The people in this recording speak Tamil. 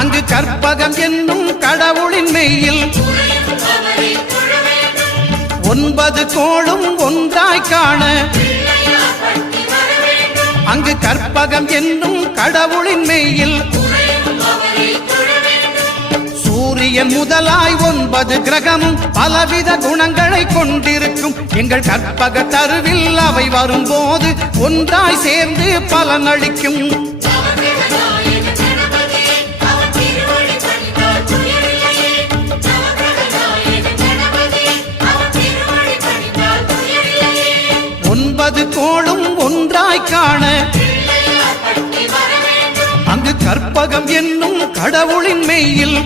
அங்கு கற்பகம் என்னும் கடவுளின் மெய்யில் 9 கோளும் ஒன்றாய் காண அங்கு கற்பகம் என்னும் கடவுளின் மெய்யில் சூரியன் முதலாய் 9 கிரகமும் பலவித குணங்களை கொண்டிருக்கும் எங்கள் கற்பக தருவில் அவை வரும்போது ஒன்றாய் சேர்ந்து பலனளிக்கும். கோளும் ஒன்றாய் காண அங்கு கற்பகம் என்னும் கடவுளின் மெய்யில்